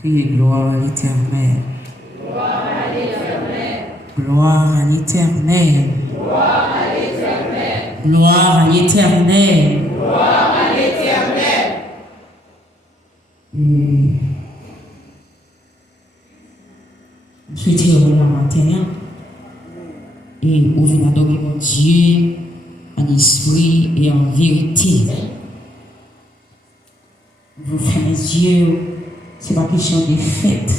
Criez gloire à l'Éternel. Gloire à l'Éternel. Gloire à l'Éternel. Gloire à l'Éternel. Gloire à l'Éternel. Gloire à l'Éternel. Je suis heureux la matin et on vient adorer mon Dieu en esprit et en vérité. Vous faites mes yeux, ce n'est pas question de fête.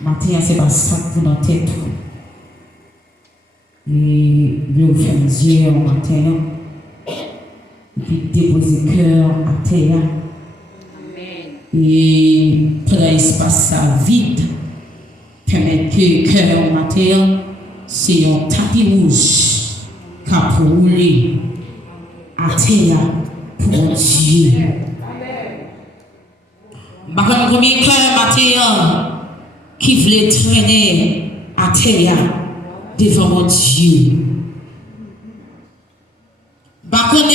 Matin, ce n'est pas ça que vous dans tête. Et vous faites mes yeux en matin et puis déposer cœur à terre. Et prendre l'espace ça vide. Permettre que le cœur matin, c'est un tapis rouge qui a roulé à terre pour Dieu. Par contre, combien de cœur matin qui voulait traîner à terre devant mon Dieu. Par contre,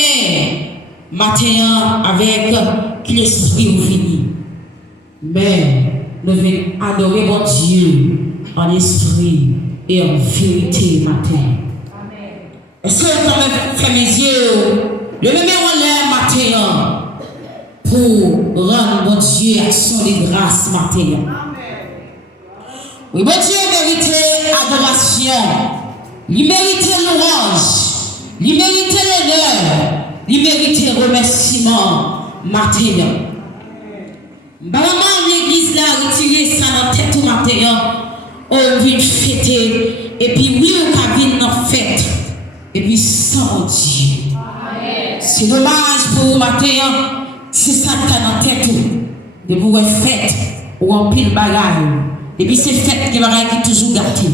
matin avec l'esprit fini. Mais nous venons adorer mon Dieu en esprit et en vérité matin. Est-ce que vous avez fait mes yeux? Le même en l'air matin pour rendre mon Dieu action de grâce matin. Oui, mon Dieu mérite adoration, il mérite louange, il mérite l'honneur, il mérite remerciement matin. Maman, l'église là, retiré ça dans la tête au matin, on vient fêter, et puis oui, on vient dans la fête, et puis sans Dieu. C'est dommage pour le matin, c'est ça qui est dans la tête, de vous fête, ou en pile bagaille, et puis c'est fête qui va être toujours gâtée.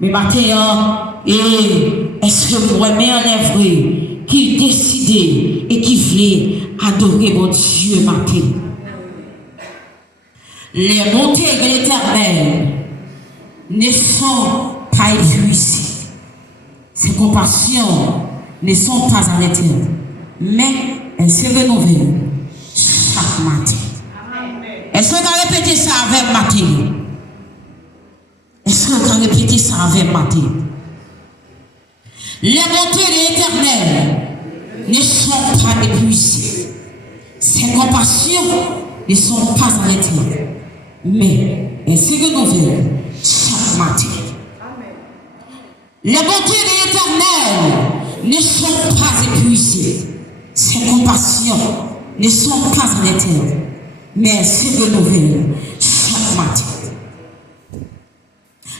Mais matin, est-ce que vous aimez en œuvre, qui décide et qui voulait adorer mon Dieu matin? Les montées de l'Éternel ne sont pas épuisées. Ses compassions ne sont pas arrêtées, mais elles se renouvellent chaque matin. Est-ce qu'on a répété ça avec matin? Est-ce qu'on a répété ça avec matin? Les montées de l'Éternel ne sont pas épuisées. Ses compassions ne sont pas arrêtées, mais elles se renouvellent chaque matin. Les bontés de l'Éternel ne sont pas épuisées. Ses compassions ne sont pas arrêtées, mais elles se renouvellent chaque matin.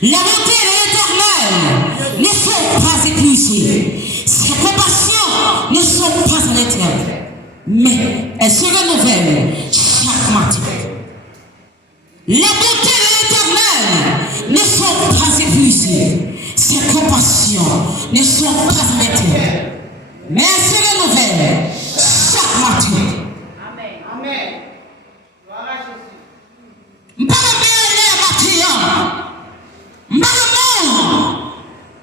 Les bontés de l'Éternel ne sont pas épuisées. Ses compassions ne sont pas arrêtées, mais elles se renouvellent chaque matin. Les bontés de l'Éternel ne sont pas épuisées. Ses compassions ne sont pas arrêtées, mais elles se renouvellent chaque matin. Amen. Amen. Gloire à Jésus.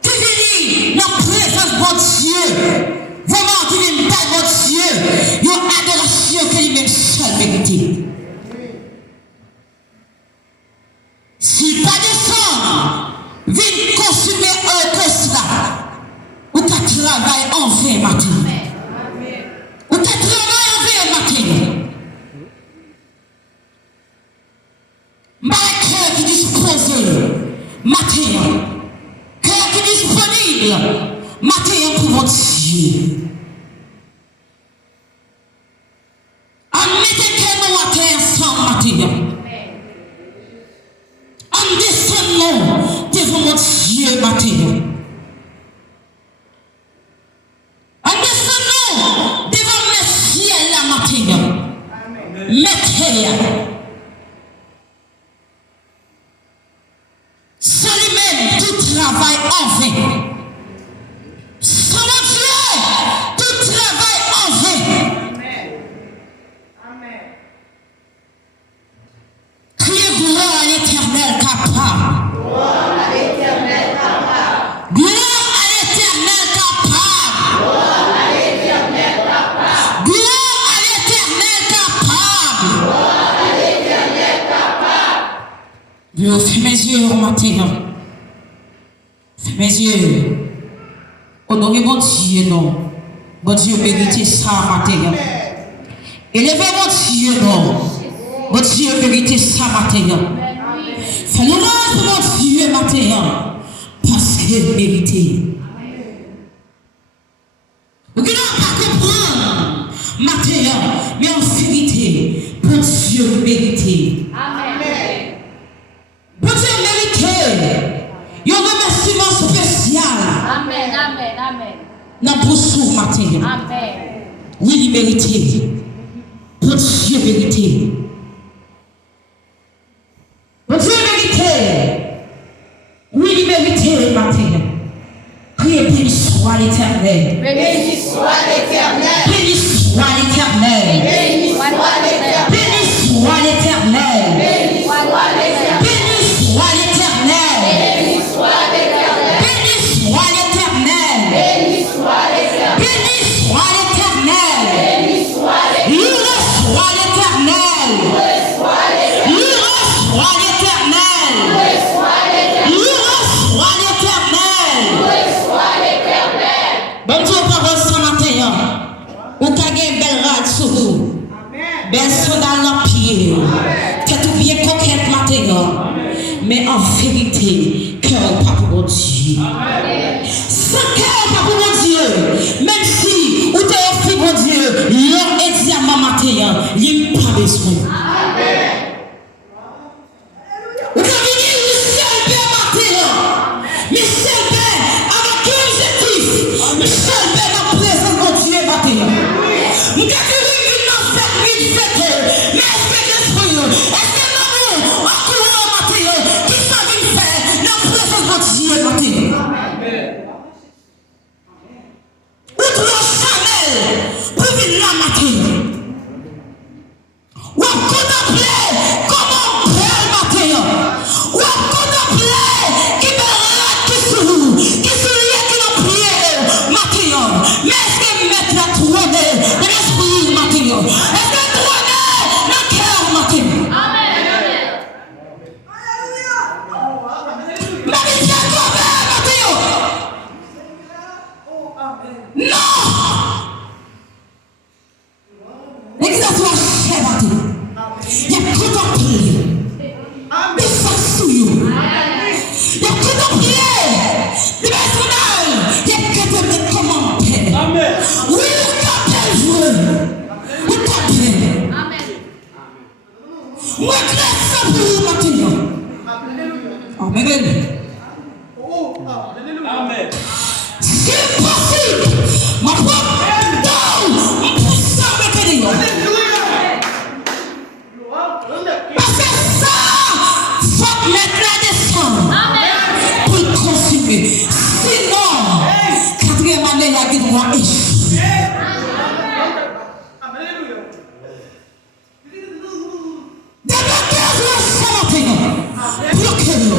Qui vient dans la présence de mon Dieu, vraiment qui vient dans mon Dieu, il y a une adoration que lui-même seul mérite. Si pas descendre, viens consumer un orchestre, ou tu travailles en vain matin. Ou tu travailles en vain matin. Ma cœur qui dispose matin, cœur qui disponible matin pour votre Dieu. En mettez que nous à terre ensemble matin. En descendons devant mon Dieu matin. En descendons devant le ciel la matin. Mettez sans lui-même tout travail en vain. Sans mon Dieu, tout travail en vain. Amen. Criez gloire à l'Éternel capable. Gloire à l'Éternel capable. Gloire à l'Éternel capable. Gloire à l'Éternel capable. Gloire à l'Éternel capable. Gloire à l'Éternel Je ferme mes yeux au matin. Ferme mes yeux. Honorez mon Dieu, non. Bon Dieu, méritez ça matin. Élevez mon Dieu, non. Bon Dieu, méritez ça matin. Fais l'honneur pour mon Dieu matin. Parce qu'il mérite. Vous ne pouvez pas comprendre matin, mais en vérité, bon Dieu mérite. Amen. Bon Dieu mérite. Il y a un remerciement spécial. Amen. Amen. Amen. Dans pour sous matin. Amen. Oui, il mérite. Bon Dieu mérite. Bon Dieu mérite. Oui, il mérite matin. Priez, béni soit l'Éternel. Béni soit l'Éternel. Béni soit l'Éternel. Béni soit l'Éternel. Béni soit l'Éternel. Béni soit l'Éternel. Béni soit l'Éternel. Béni soit l'Éternel. Béni soit l'Éternel. Béni soit l'Éternel. Béni soit l'Éternel. Béni soit l'Éternel. Loué soit l'Éternel. Loué soit l'Éternel. Loué soit l'Éternel. Loué soit l'Éternel. Loué soit l'Éternel. Loué soit l'Éternel. Bon Dieu, parole ce matin. Ou qu'a une belle rade sur vous. Belle soldat dans le pied. Tête ou bien coquette matin. Mais en vérité, cœur pas pour mon Dieu. Sans cœur pas pour mon Dieu. Même si ou t'es offert mon Dieu, l'homme examen matin, il n'a pas besoin. Ou t'as venu Michel Père matin. Michel Père avec un objectif. Michel Père dans la présence de mon Dieu matin. Nous avons dit dans cette vie faite, mais c'est l'esprit. Et c'est l'amour, en courant matin, qui s'en vient faire dans la présence de Dieu matin. Outre le Chanel, pour venir la matin. Ou à contempler comment belle matin. Ou à contempler qui me qui sourit, qui n'a prié matin. Mais est-ce que mettre la trône dans l'esprit matin? Est-ce que trône dans le cœur matin? Amen. Mais il y a combien matin? Non! L'exemple cher matin. Il y a contemplé. Il s'assouille. Il y a contemplé. Le personnel. Il y a contemplé comment faire. Oui, le capel jouer. Le capel. Amen. Moi, grâce à vous matin. Amen. Amen. C'est possible. Ma propre down. On peut s'arrêter de nous. Parce que ça, faut mettre la descente. Amen. Pour le consommer. Sinon, quatrième année, il y a des droits échoués. Dans le cœur de la matin, bloquez-le.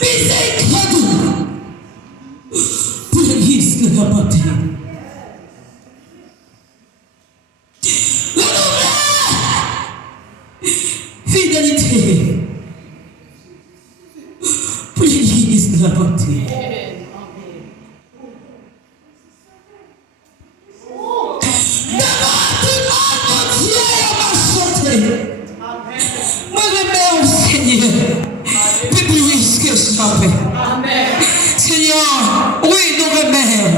Miséricorde pour l'Église de la bonté. Fidélité pour l'Église de la bonté. Devant tout le monde, mon Dieu, m'a chanté. Moi, je mets au Seigneur. Publie ce que je m'appelle. Seigneur, oui, nous remettons.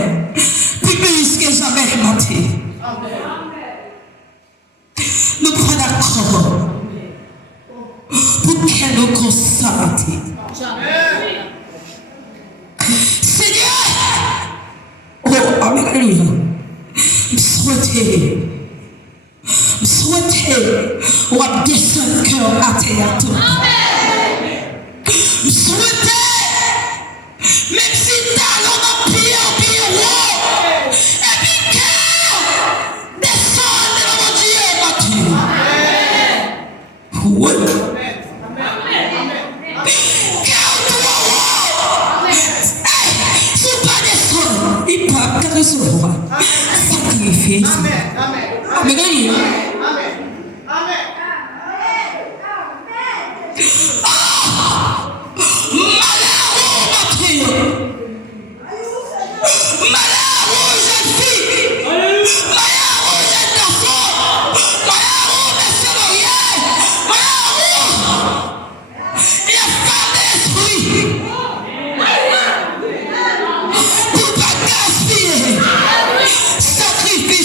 Publie ce que j'avais maté. Nous prenons d'accord pour qu'elle nous constate. Seigneur, oh, alléluia. Je souhaitais, on va descendre le cœur à terre. Je souhaitais, même si talons dans le pied, et puis cœur, descendre dans mon Dieu, Mathieu. Oui. Cœur toi, si vous pas descendre, il peut pas recevoir. Sacrifice. Amen. Sacrifice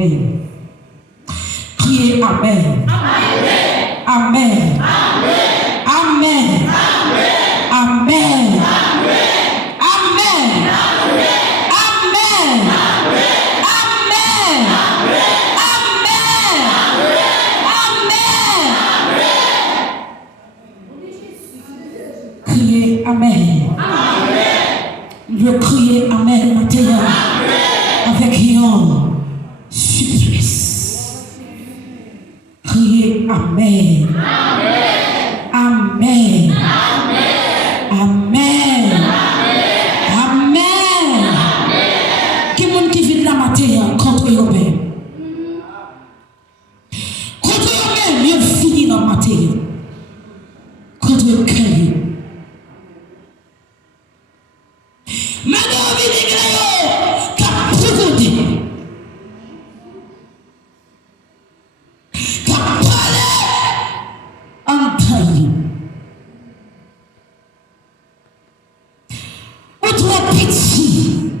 Amen. Criez Amen. Amen. Amen. Amen. Amen. Criez Amen. Je crie Amen maintenant avec une supplice. Criez Amen. Amen. Amen. Amen. Qui monde qui vit la matin contre eux-mêmes. Contre eux-mêmes, ils finissent dans la matin. Contre eux-mêmes. Madame Vigilio, qu'a présenté, qu'a parlé en taille. Ou trop petit,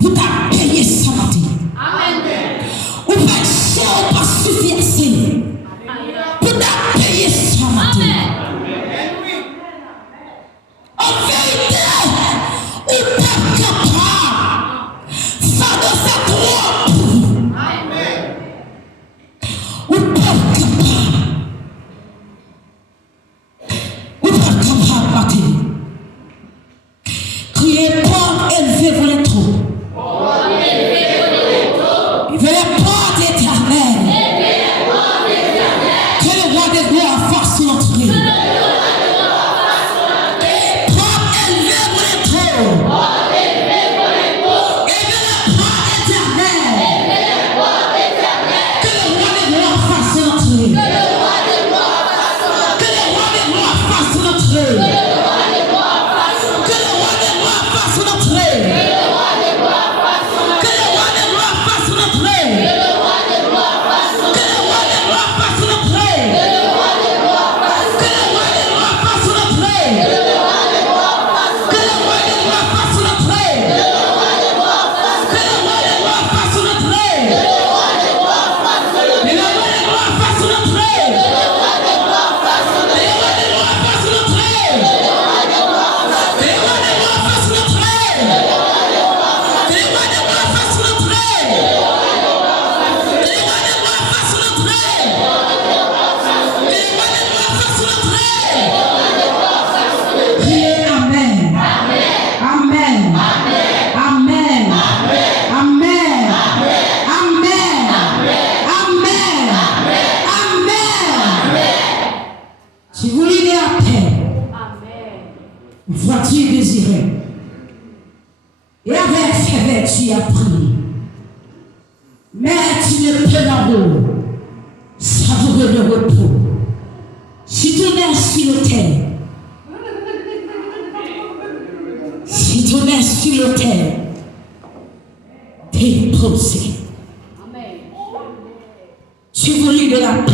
pour t'a payé ça matin. Ou pas cher, pas suffisant, pour t'a payé ça matin. En vérité, ou pas capable, ça doit être trop. Ou pas capable, matin. Criez pas élevé pour les trous. Il veut les portes éternelles. Que le roi des gloires fasse notre vie. Si vous lisez à terre, vois-tu désirer. Et avec ferveur, tu as prié. Mais tu ne peux pas savourer le repos. Si tu n'es sur le terre, si tu n'es sur le terre, déposé. Si vous lisez de la paix,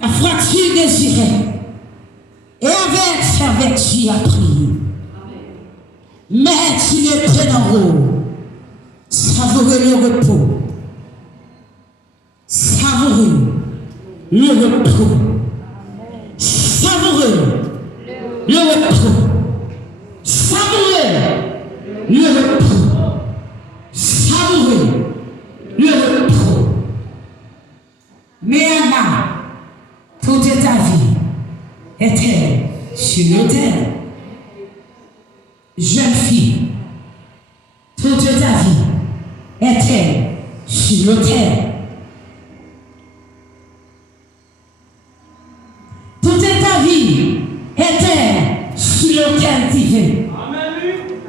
la fracture désirée, et avec ferveur, tu as prié. Mais tu ne peux pas savourer le repos. Savourer le repos. Savourer le repos. Savourer le repos. Savourer le repos. Mais Anna, toute ta vie était sur le terre. Jeune fille, toute ta vie était sur le terre. Toute ta vie était sur le terre divin.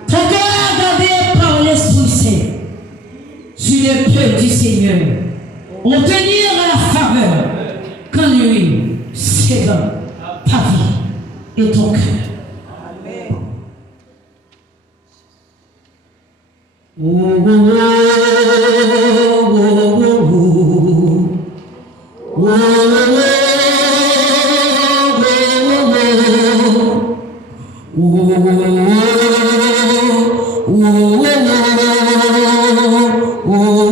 Regardez par l'Esprit Saint sur le peuple du Seigneur. Obtenir la faveur quand lui, c'est dans ta vie et ton cœur. Oh, oh, oh, oh, oh, oh, oh, oh,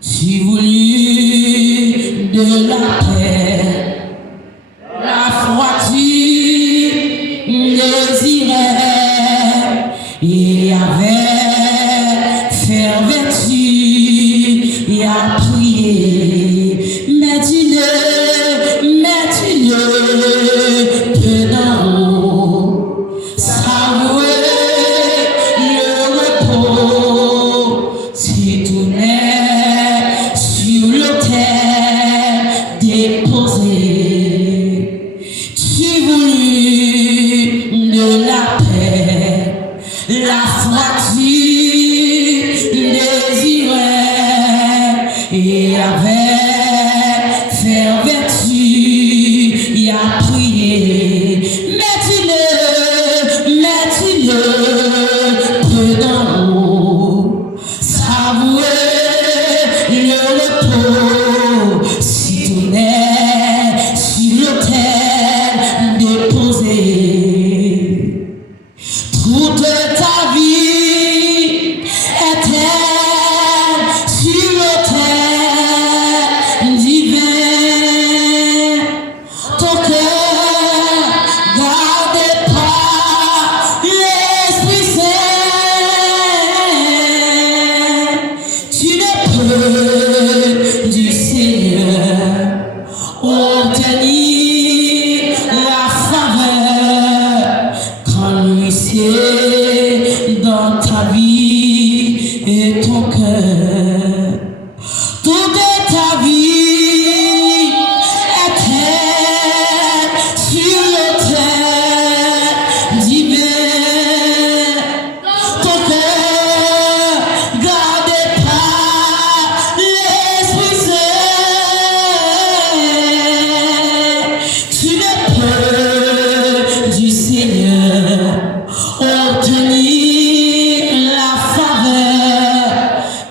Si voulu de la paix, la foi tu désirais, et avec fermeture et à prier, mais tu ne peux non savouer le repos si tout n'est sur l'autel déposé. Tu voulus de la paix, la foi tu désirais, et avec fermeture et à prier, mais tu ne peux non savouer le repos si tout n'est sur l'autel déposé. Toute ta vie est-elle sur l'autel divin? Ton cœur gardé par l'Esprit Saint. Tu ne peux du Seigneur obtenir la faveur quand lui c'est dans ta vie et ton cœur. Toute ta vie est-elle sur l'autel divin? Ton cœur gardé par l'Esprit Saint. Tu ne peux du Seigneur obtenir la faveur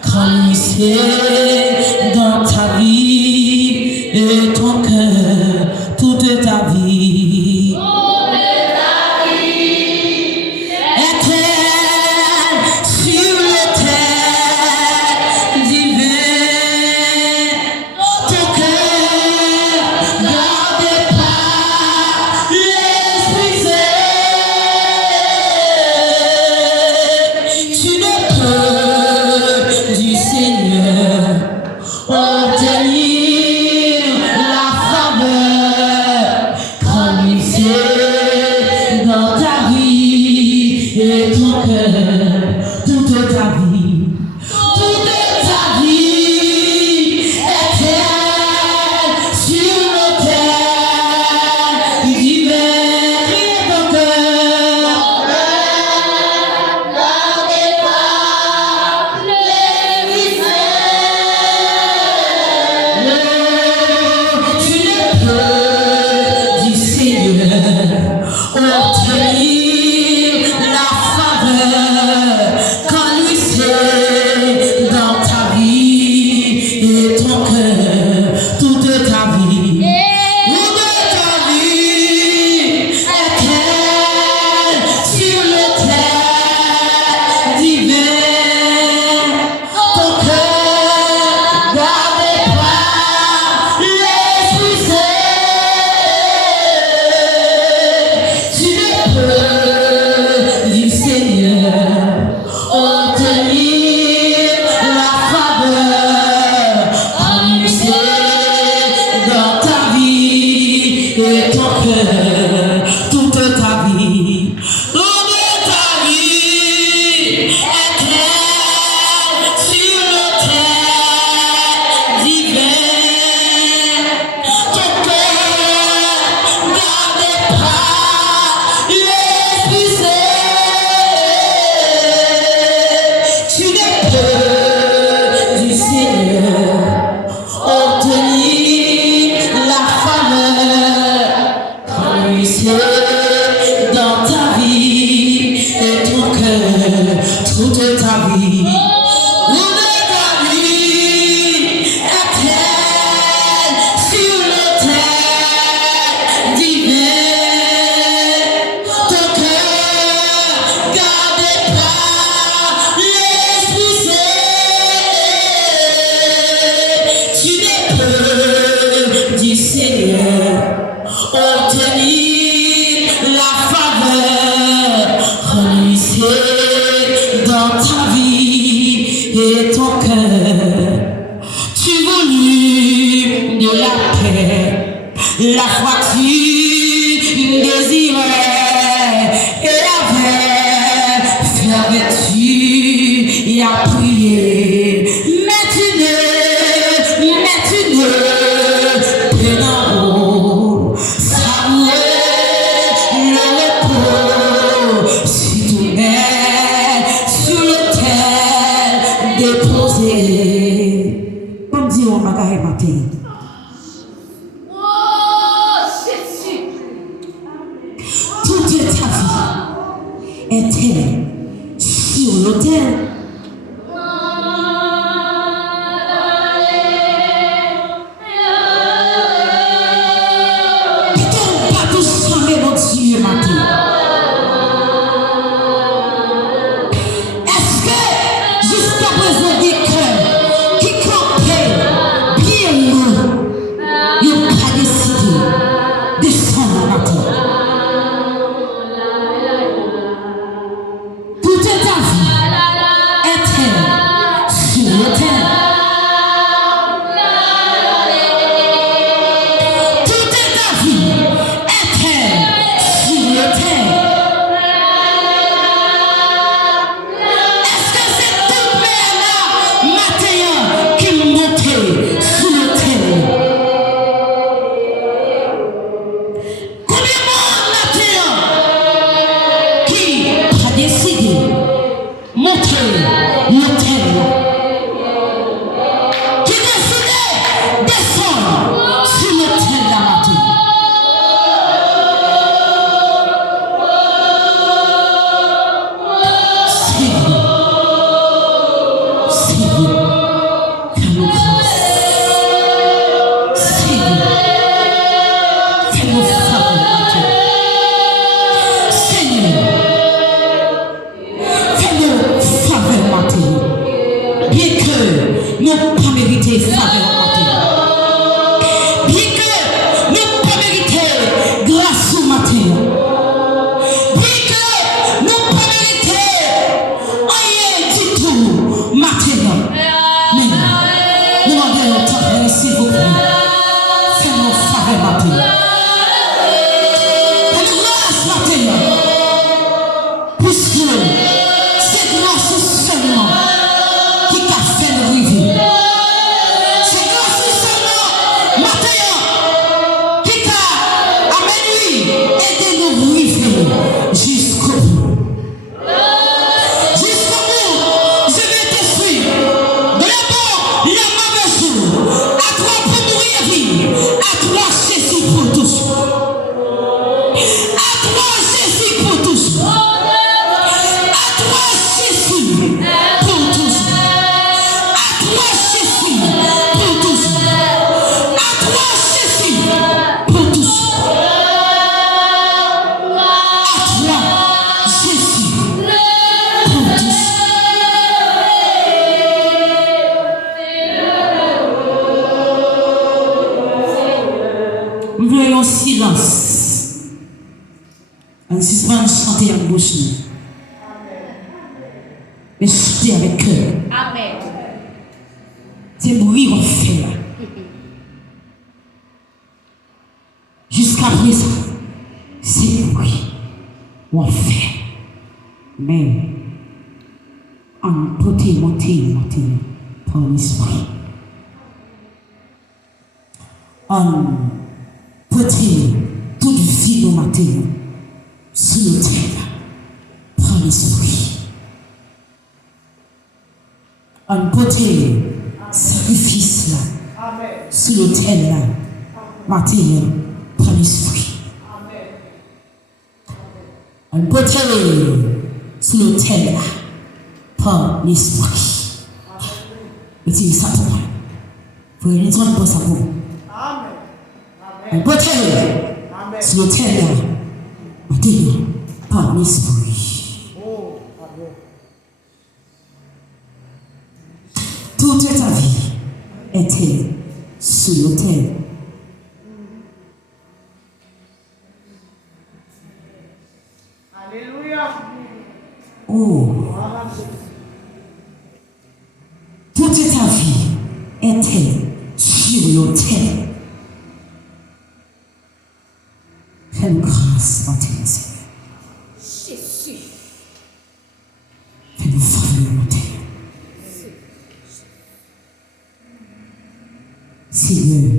quand lui c'est dans ta vie et ton cœur, toute ta vie. Est-elle sur l'autel divin? Ton cœur gardé par l'Esprit Saint. Tu ne peux du Seigneur obtenir la faveur quand lui c'est dans ta vie et ton cœur, toute ta vie. Toute ta vie est-elle sur l'autel divin? Crie ton cœur. Gardé par l'Esprit Saint. obtenir la faveur qu'on lui sait dans ta vie et ton cœur, toute ta vie. Obtenir la faveur reluisée dans ta vie et ton cœur. Tu voulus de la paix, la foi tu désirais et avec fermeture et à prier. Mais tu ne comme dit on va matin. Oh, Jésus. Toute ta vie est-elle sur l'autel? Peut-on pas tous chanter notre Dieu matin? Est-ce que jusqu'à présent des cœurs qui campaient bien loin, ils n'ont pas décidé de descendre matin? Toute ta vie est-elle sur l'autel? Toute ta vie est-elle sur l'autel? Est-ce que c'est toute mère-là matin qui montait sur l'autel? Combien de monde matin qui a décidé de monter l'autel? Qui décidait de descendre sur l'autel la matin? Seigneur, fais-nous grâce. Seigneur, fais-nous faveur matin. Seigneur, fais-nous faveur matin. Bien que nous n'avons pas mérité faveur matin. Bien que nous n'avons pas mérité grâce au matin. Bien que nous n'avons pas mérité rien du tout matin. Mais nous demandons ta grâce, s'il vous plaît. Fais-nous faveur matin. Fais-nous grâce matin. Puisque c'est grâce seulement qui t'a fait nous vivre. C'est grâce seulement matin qui t'a amené et de nous vivre jusqu'au bout. Jusqu'au bout, je vais te suivre. De la mort, la mauvais jour. À toi pour mourir vivre. À toi Jésus pour toujours. À toi Jésus pour toujours. À toi Jésus pour toujours. À toi Jésus pour toujours. À toi Jésus pour toujours. À toi Jésus pour toujours. Nous voyons silence. On suspend chanter en bouche. Mais chanter avec cœur. Amen. C'est bruit qu'on fait là. Jusqu'à présent, c'est bruit qu'on fait. Mais en monter par l'esprit. En porter toute vie au matin sur le terre par l'esprit. En porter sacrifice grâce là, Amen. sur l'autel là, matin, par l'esprit. On peut sur l'autel là, par l'esprit. Et tu ça pour moi. Pour une zone pour ça pour. Amen. On peut Amen. sur l'autel là, matin, par l'esprit. Oh, Amen. Toute ta vie était sur l'autel. Alléluia. Oh, Gloire à Jésus. toute ta vie était sur l'autel. Fais-nous grâce, mon Dieu. Jésus. Fais-nous faveur, mon Dieu. Seigneur,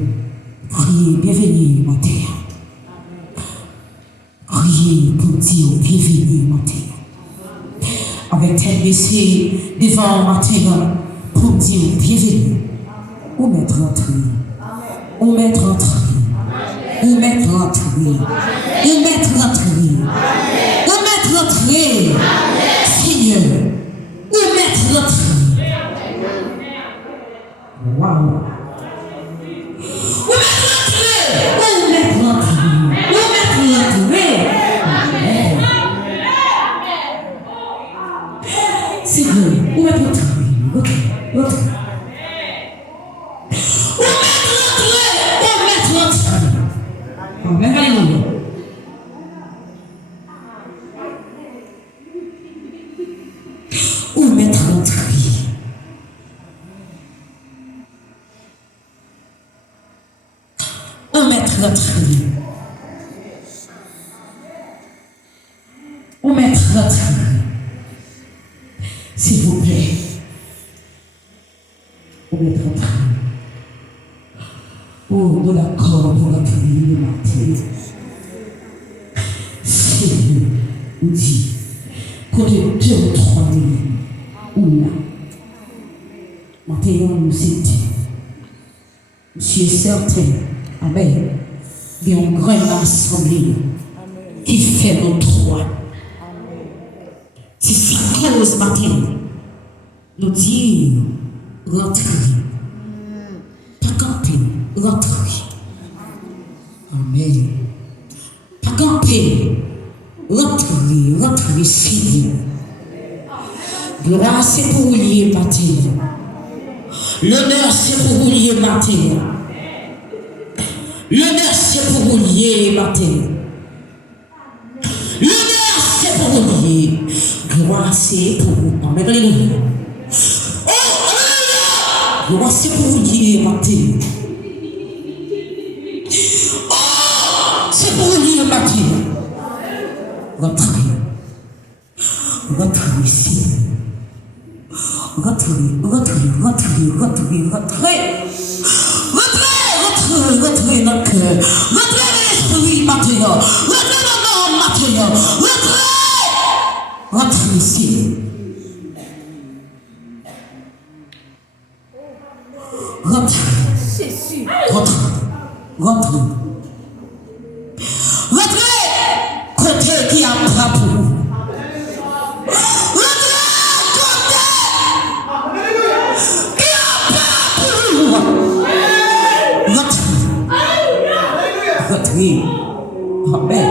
priez, bienvenue, mon Dieu. Priez pour dire bienvenue, mon Dieu. Avec tel baissé devant mon Dieu, pour dire bienvenue. Où mettre entrée? Où mettre entrée? Où mettre entrée? Où mettre entrée? Où mettre entrée? Seigneur, où mettre entrée? Waouh! Où mettre entrée? Où mettre entrée? Seigneur, où mettre entrée? L'autre. Où mettre entrée? Amen. Alléluia. Où mettre entrée? Où mettre entrée? Où mettre entrée? S'il vous plaît. Où mettre entrée? Oh, de l'accord pour la prière de matin. Seigneur, nous dit, qu'on est 2 ou 3 minutes, ou là. Maintenant, nous sommes je suis certain, Amen, il y a une grande assemblée qui fait notre droit. C'est sa cause matin. Nous disons, rentrez. Pas camper, rentrez. Amen. Pas camper, rentrez, Seigneur. Gloire, c'est pour vous lier matin. L'honneur, c'est pour vous lier matin. L'honneur, c'est pour vous lier matin. L'honneur, c'est pour vous lier. Gloire, c'est pour vous. Amen. Alléluia. Oh, alléluia. Gloire, c'est pour vous lier matin. Oh, c'est pour vous lier matin. Rentrez. Rentrez ici. Rentrez. Rentrez notre cœur. Rentrez l'esprit matin. Rentrez dans l'homme matin. Rentrez ici. Rentrez. Jésus. Rentrez. Côté qui a pas pour vous. Rentrez. Amen.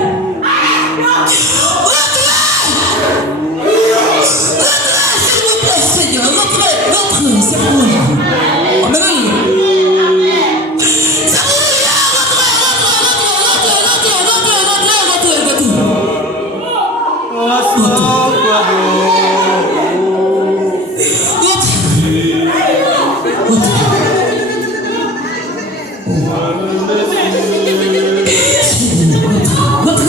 S'il vous plaît, Seigneur. Rentrez. C'est pour vous. Amen. C'est pour vous.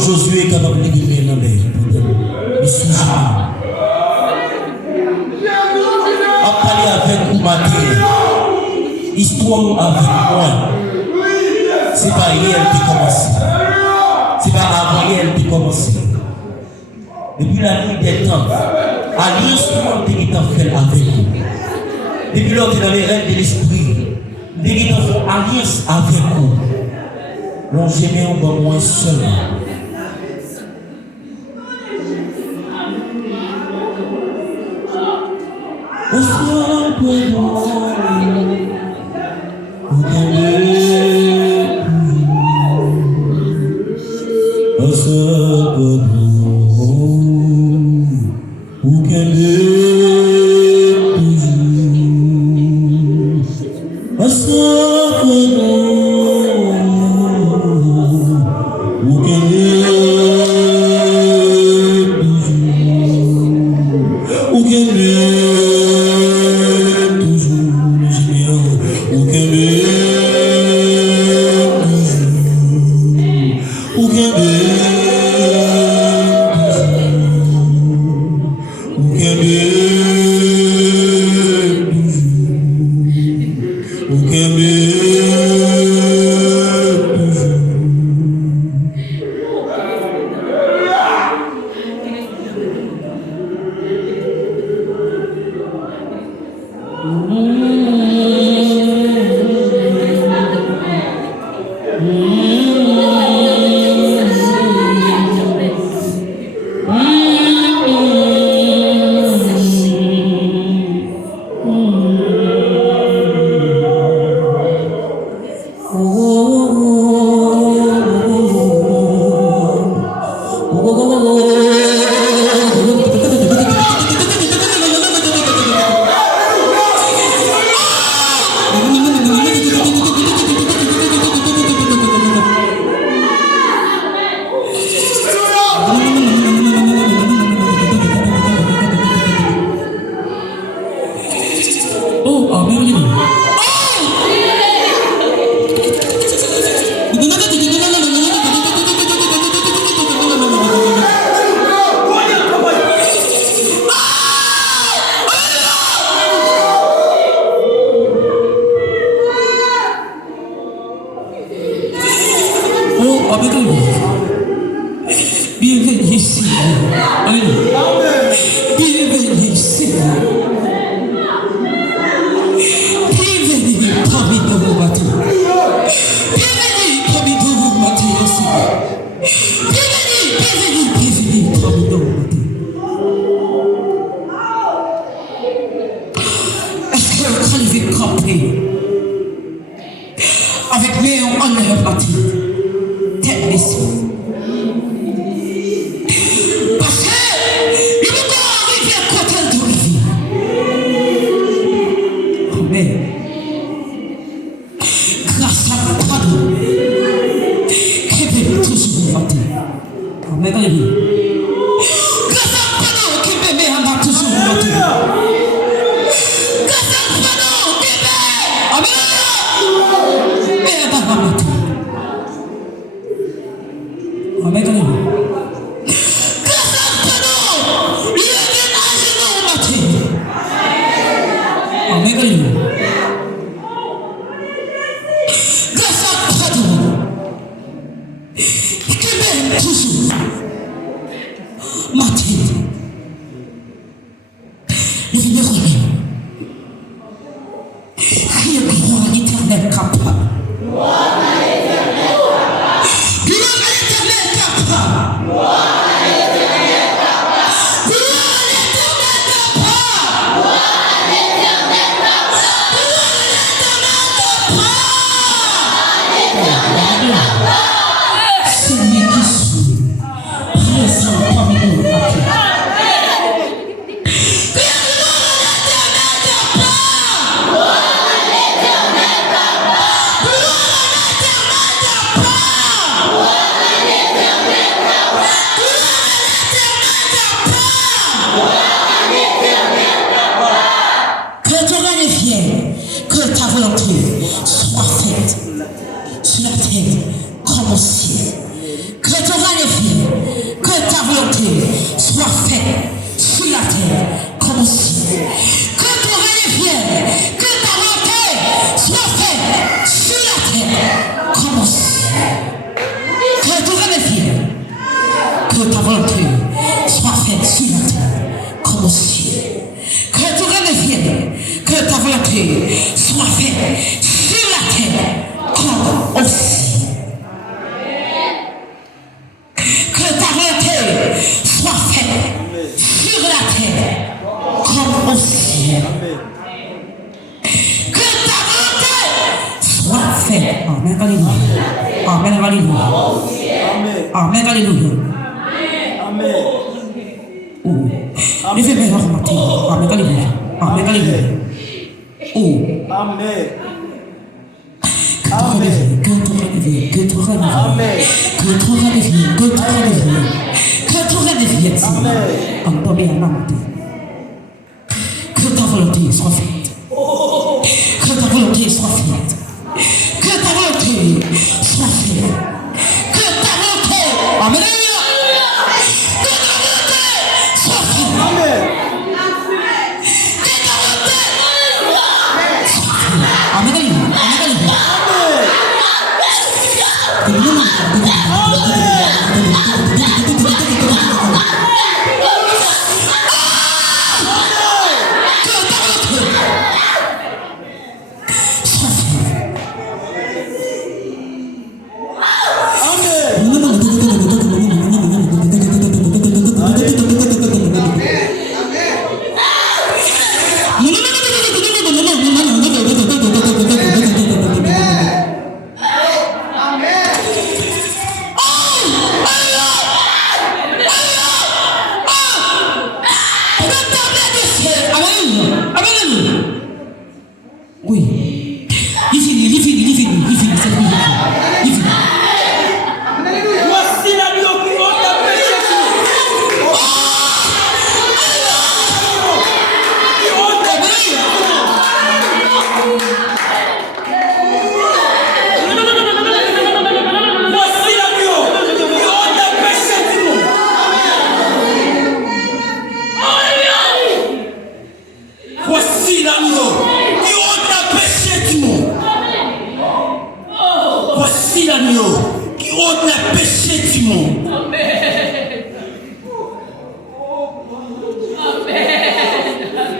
Josué est capable de libérer la mer. Il suffit. À parler avec vous matin. Histoire avec moi. C'est pas réel qui commence. C'est pas avant réel qui commence. Depuis la nuit des temps, alliance tout le monde fait avec vous. Depuis lors, dans les rêves de l'esprit, des gens font alliance avec vous. L'on jamais on va moins seul. Au Avec mes en leur partie, tête laissée. Parce que il ne peut pas arriver à côté de rivière. Amen. Grâce à la pardon, qui peut toujours monter. Amen. Grâce à la pardon, qui peut me toujours monter. Grâce à la pardon, qui peut. Amen. Amen. Que ton règne vienne, que ton règne vienne, que ton règne vienne, que ton règne vienne, que ton règne vienne, Seigneur. En ton bien, que ta volonté soit faite. Que ta volonté soit faite. Que ta volonté soit faite. Que ta volonté, Amen. Que ta volonté soit faite. Amen. Que ta volonté soit faite. Amen. Oui. Il finit, c'est fini. Il finit. Voici l'agneau qui ôte la péché sur nous. Qui ôte la péché. Voici l'agneau qui ôte la péché sur nous. Voici l'agneau qui ôte la péché du monde. Voici l'agneau qui ôte la péché du monde.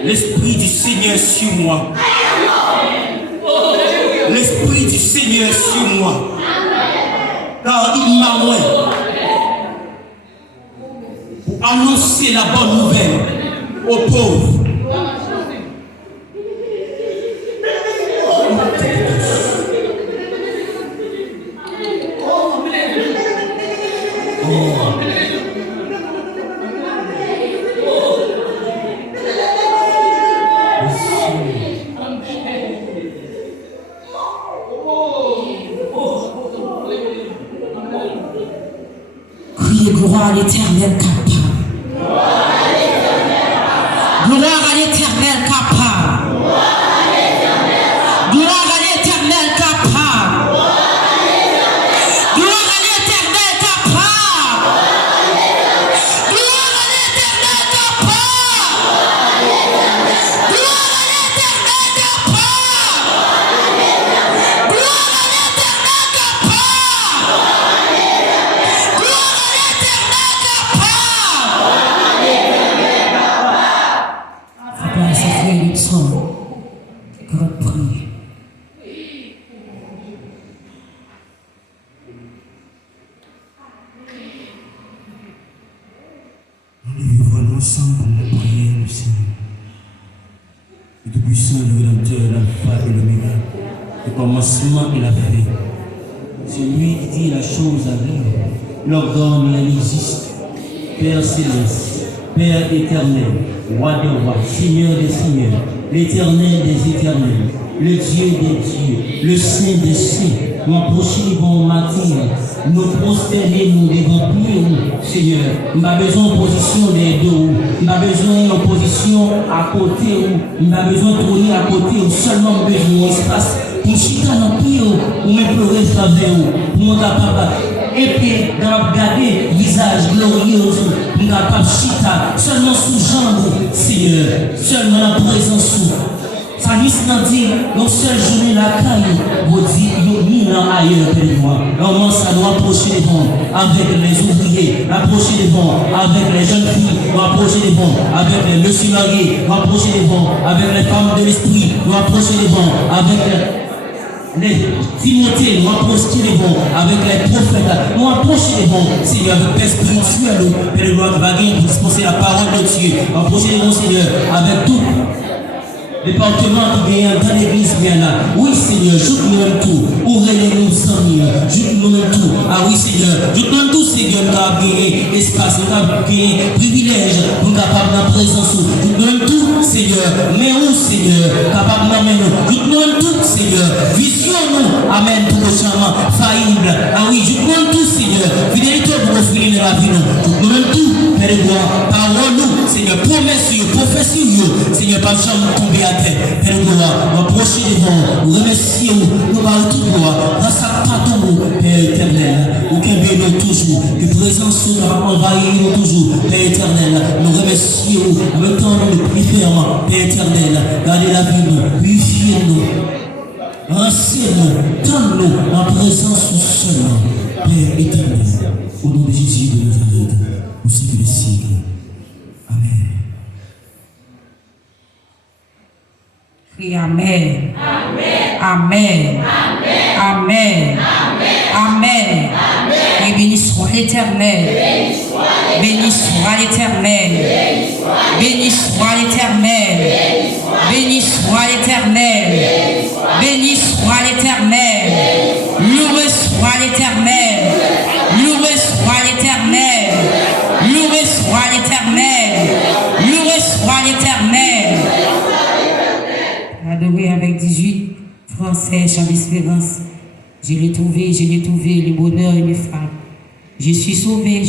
L'Esprit du Seigneur sur moi. L'Esprit du Seigneur sur moi. Car il m'a oint pour annoncer la bonne nouvelle aux pauvres. Criez gloire à l'Éternel capable. Gloire à l'Éternel capable. Gloire à l'Éternel capable. Gloire à l'Éternel capable. Gloire à l'Éternel capable. Gloire à l'Éternel capable. Gloire à l'Éternel capable. Gloire à l'Éternel capable. Faut pas s'affrer le sang. God prie. Nous vivons ensemble la prière du Seigneur. Le Tout-Puissant, le Rédempteur, l'Alpha et l'Oméga, le commencement et la fin. C'est lui qui dit la chose à vivre, l'ordonne et elle existe. Père céleste, Père éternel, Roi des rois, Seigneur des seigneurs, l'Éternel des éternels, le Dieu des dieux, le Saint des saints, nous approchons bon matin, nous prosterner nous devant plus, Seigneur. Nous n'avons pas besoin de position des dos, nous n'avons pas besoin de position à côté, nous n'avons pas besoin de tourner à côté, seulement besoin d'espace pour chiter dans le pied, ou même pleurer faveur, pour nous capable. Et puis, dans regarder visage glorieux, nous capable chita seulement sous jambe, Seigneur, seulement la présence sous. Ça lui dit, nos seules journées la caille, vous dites, nous mis ailleurs que moi. Normalement, ça doit approcher devant avec les ouvriers, approcher devant avec les jeunes filles, nous approcher devant avec les messieurs mariés, nous approcher devant avec les femmes de l'esprit, nous approcher devant avec les Timothée, nous approcher devant avec les prophètes, nous approcher devant, Seigneur, avec l'esprit spirituel, Père de gloire, va gagner pour dispenser la parole de Dieu, nous approcher devant, Seigneur, avec tout. Département qui gagne dans l'église bien là. Oui Seigneur, je nous même tout. Ouvrez-nous Seigneur, je nous même tout. Ah oui Seigneur, je nous même tout Seigneur, nous avons gagné espace, nous avons gagné privilège, nous sommes capables de la présence. Je nous même tout Seigneur, mais où Seigneur, capable de nous. Je nous même tout Seigneur. Seigneur. Vision nous, amen, tout prochainement, faillible. Ah oui, je prends tout, Seigneur. Fidélité pour offrir la vie, nous. Je prends tout, Père de gloire. Parole nous, Seigneur, promesse, prophétie, Seigneur, pas jamais tomber à terre. Père de gloire, nous approcher devant, nous remercier, nous parlons tout gloire. Grâce à pardon, Père éternel, nous nous toujours, que présence nous envahit nous toujours, Père éternel. Nous remercions, en même temps, nous préférons, Père éternel, gardez la vie, nous, purifiez-nous. Renseigne-nous, donne-nous en présence seulement, Père éternel, au nom de Jésus de Nazareth, au siècle des siècles. Amen. Crie Amen. Amen. Amen. Amen. Et béni soit l'Éternel. Béni soit l'Éternel. Béni soit l'Éternel. Béni soit l'Éternel. Béni soit l'Éternel. Loué soit l'Éternel. Loué soit l'Éternel. Loué soit l'Éternel. Loué soit l'Éternel. Adoré avec 18 Français, chant d'espérance. Je l'ai trouvé, le bonheur ineffable. Je suis sauvé,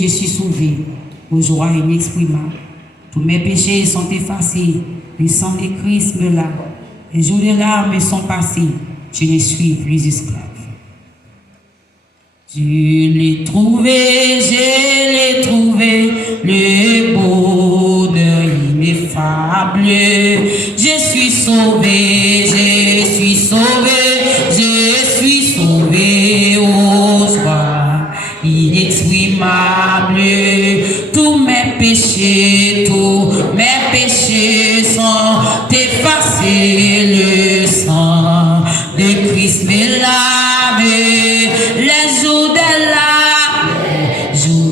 aux joies inexprimables. Tous mes péchés sont effacés, le sang de Christ me lave. Les jours de larmes sont passés, je ne suis plus esclave. Je l'ai trouvé, le bonheur ineffable. Je suis sauvé, aux joies inexprimables. Tous mes péchés sont effacés, le sang de Christ me lave. Les jours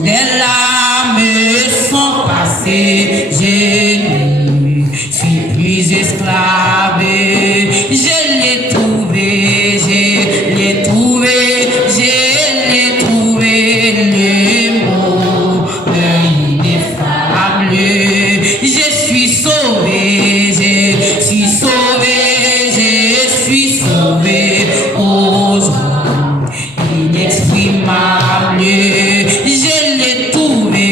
des larmes sont passés, je ne suis plus esclave. Je l'ai trouvé, le mot ineffable. Je suis sauvé, aux joies inexprimables. Je l'ai trouvé,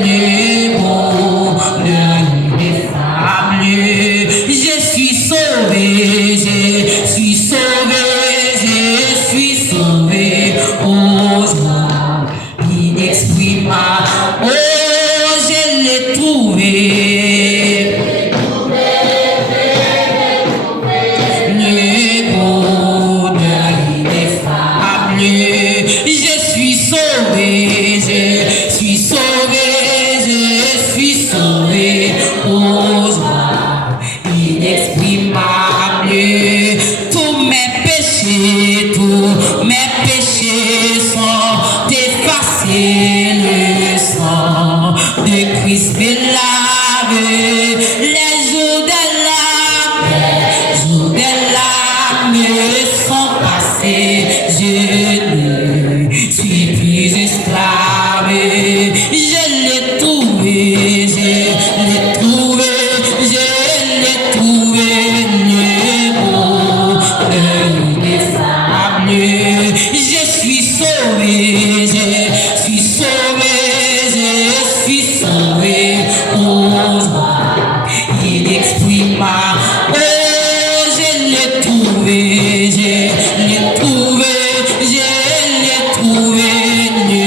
le bonheur ineffable. Je suis sauvé, aux joies inexprimables. Oh, je l'ai trouvé. Tous mes péchés sont effacés, le sang de Christ me lave. Les jours des larmes sont passés, je ne suis plus esclave. Je l'ai trouvé, le beau ineffable. Je suis sauvé, aux joies inexprimables. Oh, je l'ai trouvé, le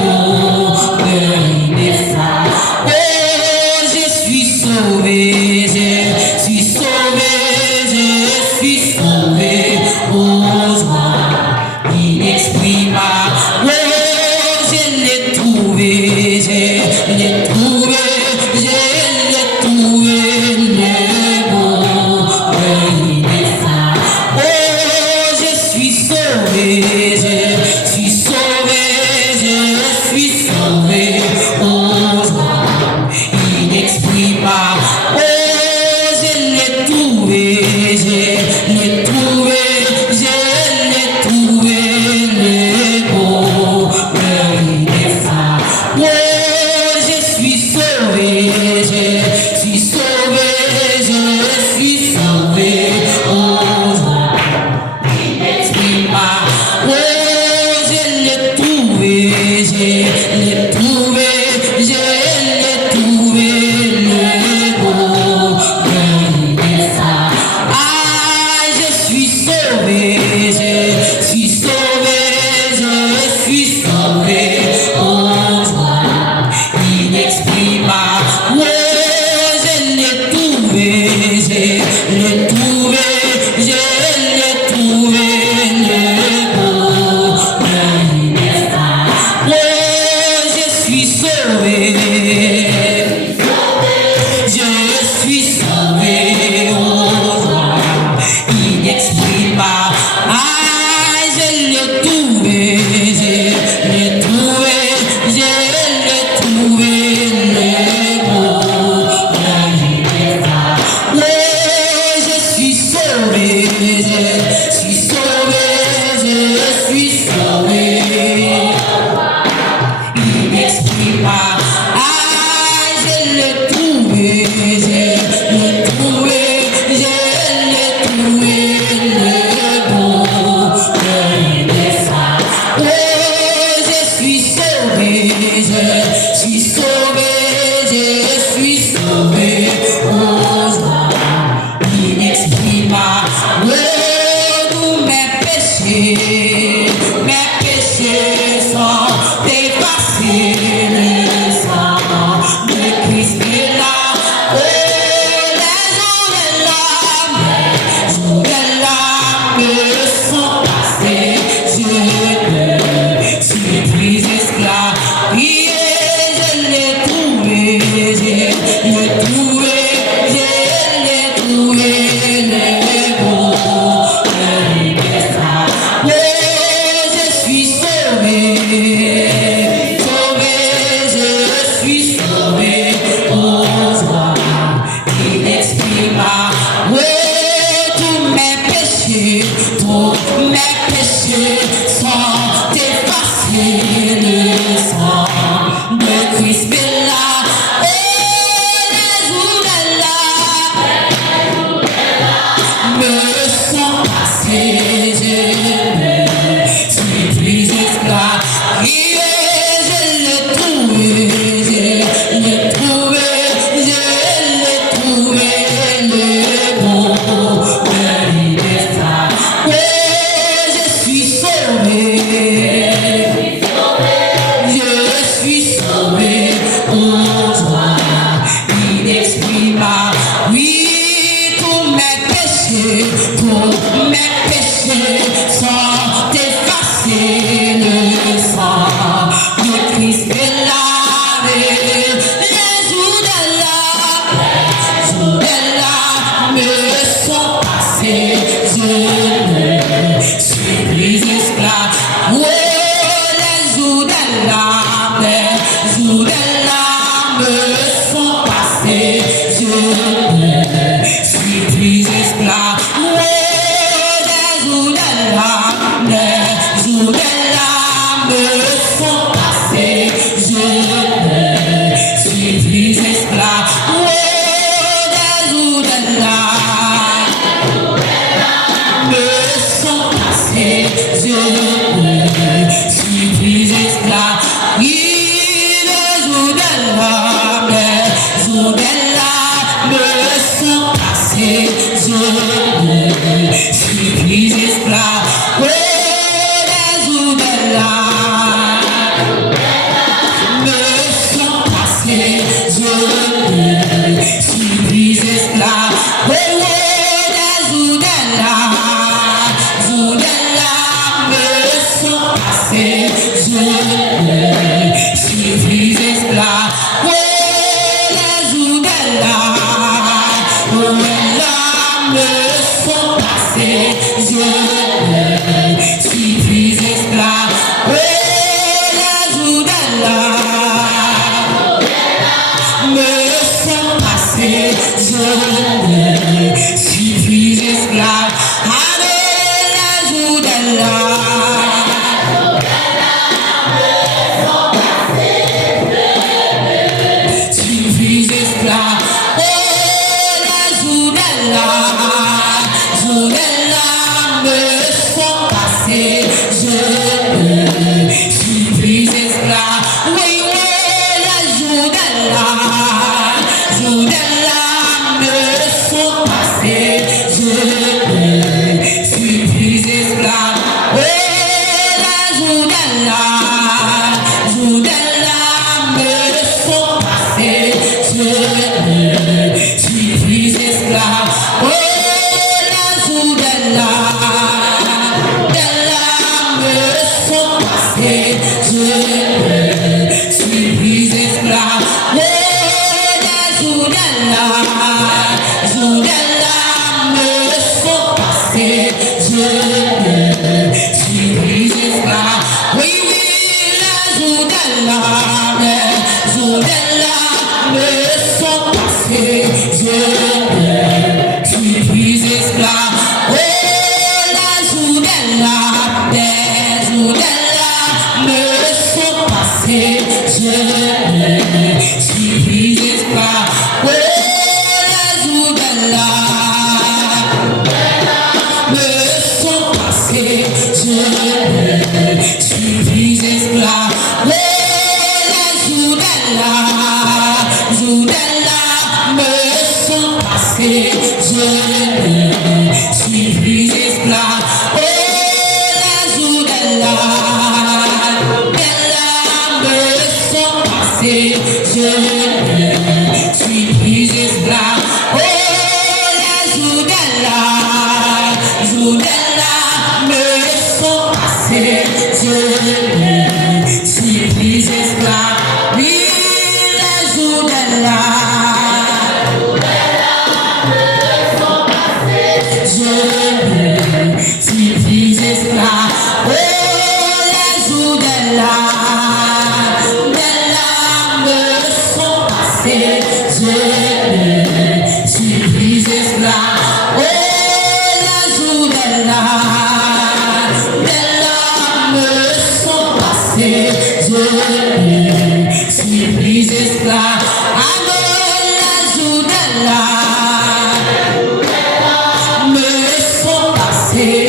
beau ineffable. Oh, je suis sauvé, aux joies inexprimables. Oh, je l'ai trouvé, le beau ineffable. Oh, passé, je suis plus esclave. Je l'ai trouvé, je l'ai trouvé, le bon de liberté. Oui, je suis sauvé. Je suis sauvé, oh joie inexprimable. Oui, tous mes péchés sont effacés. Le sang de Christ est lavé. Les jours de l'âme sont passés. Je ne suis plus esclave. Oh, les jours de l'âme sont passés. Je ne suis plus esclave. Oh, les jours de l'âme sont passés. Je ne suis plus esclave. Oh, les jours de l'âme sont passés. Je ne suis plus esclave. Oui, les jours de l'âme sont passés. Je ne suis plus esclave. Oh, les jours de l'âme sont passés. Je ne suis plus esclave. Oh, les jours de l'âme sont passés. Je ne suis plus esclave. Oh, les jours de l'âme sont passés. Je ne suis plus esclave. Oh, les jours de l'âme sont passés. Je ne suis plus esclave. Allez, les jours de l'âme suis plus esclave. Oh, les jours de l'âme sont passés. Je ne suis plus esclave. Oui, oui, les jours de l'âme sont passés. Je ne suis plus esclave. Oh, les jours de l'âme sont passés. Je ne suis plus esclave. Oh, les jours de l'âme sont passés. Je ne suis plus esclave. Oh, les jours de l'âme sont passés. Je ne suis plus esclave. Oui, oui, les jours de l'âme sont passés. Je ne suis plus esclave. Oh, les jours de l'âme sont passés. Je ne suis plus esclave. Oh, les jours de l'âme sont passés. Je ne suis plus esclave. Oh, les jours de l'âme sont passés. Je ne suis plus esclave. Oh, les jours de l'âme sont passés. Je ne suis plus esclave. Oh, les jours de l'âme sont passés. Je ne suis plus esclave. Oui, les jours de l'âme je ne suis plus esclave. Oh, les jours de l'âme sont passés. Je ne suis plus esclave. Oh, les jours de l'âme sont passés. Je ne suis plus esclave. Alors, les jours de l'âme sont passés.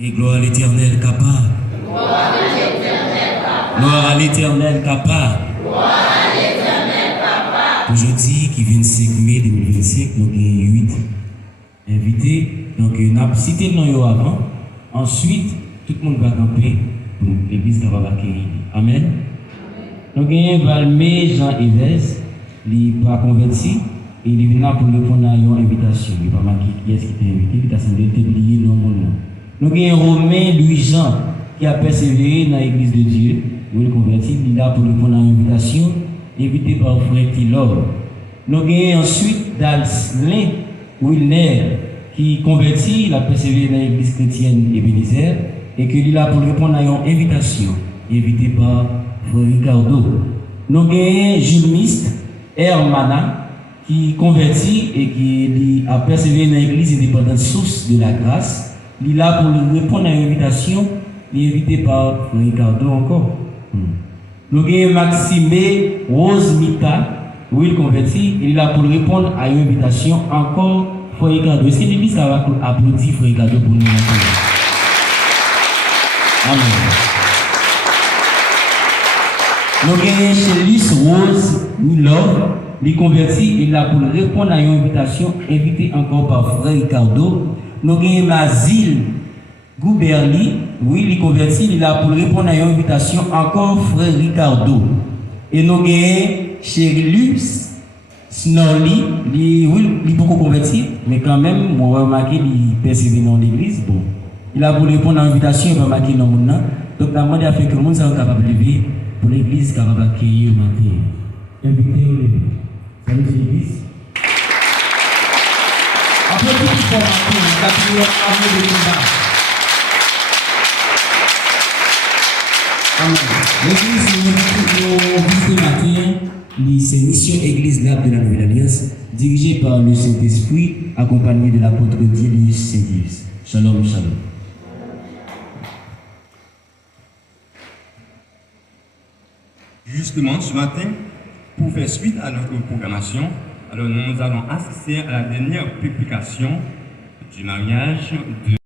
Et gloire à l'Éternel capable. Gloire à l'Éternel capable. Aujourd'hui, qui vient 5 mai 2025, donc il y a 8 invités. Donc, on a cité le nom avant. Ensuite, tout le monde va camper pour l'église qui va accueillir. Amen. Donc, il y a Valmé Jean-Yves, il n'est pas converti. Et il vient pour répondre à une invitation. Il n'est pas marqué qui est-ce qui t'a invité, il t'a semblé t'oublier le nom. Donc, il y a Romain Louis-Jean qui a persévéré dans l'église de Dieu. Il est converti, il est là pour répondre à une invitation, invité par frère Tilor. Donc, il y a ensuite Dalslin Wilner qui converti, il a persévéré dans l'église chrétienne Ebenezer et qu'il est là pour répondre à une invitation, invité par frère Ricardo. Donc, il y a Jules Mist, Hermana, qui converti et qui a persévéré dans l'église indépendante source de la grâce. Il est là pour répondre à une invitation, il est invité par Ricardo encore. Donc, il y a Maxime Rose Mita, oui, il converti, il est là pour répondre à une invitation encore, Frère Ricardo. Est-ce que l'église va applaudir Frère Ricardo pour nous maintenant? Amen. Nous avons Chélis Rose Milov, il converti, il est là pour répondre à une invitation, invité encore par Frère Ricardo. Nous avons Mazil Gouberli, oui, il converti, il est là pour répondre à une invitation encore Frère Ricardo. Et nous avons Cherilus Snorli, il est beaucoup converti, mais quand même, on va remarquer qu'il persévère dans l'église. Bon, il a pour répondre à l'invitation, il va marquer dans le monde. Donc, la demande a fait que le monde soit capable de lever pour l'église capable d'accueillir le matin. Invitez au lever. Salut l'église. Après toute formation, nous avons armé de combat. L'église, nous visitons matin. C'est Mission Église Lab de la Nouvelle Alliance, dirigée par le Saint-Esprit, accompagné de l'apôtre Dielius Saint-Dius. Shalom, shalom. Justement, ce matin, pour faire suite à notre programmation, alors nous allons assister à la dernière publication du mariage de